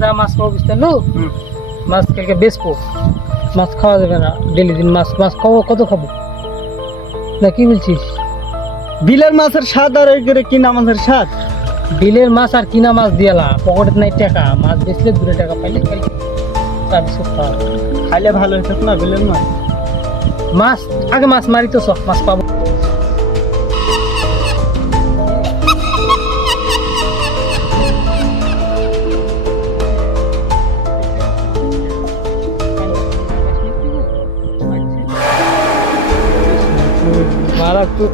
যা মাছ খাওয়া বুঝতে লো মাছ কালকে বেচবো মাছ খাওয়া যাবে না ডেলি দিন মাছ মাছ খাবো কত খাবো না কি বলছিস বিলের মাছের স্বাদ আর এই করে কিনা মাছের স্বাদ। বিলের মাছ আর কিনা মাছ দিয়ালা পকেটে নাই টাকা মাছ বেচলে 2 টাকা পাইলে কালকে চা বিস্কুট খাওয়া খাইলে ভালো হইতো না বিলের মাছ। মাছ আগে মাছ মারি তো সব মাছ পাবো মারা তো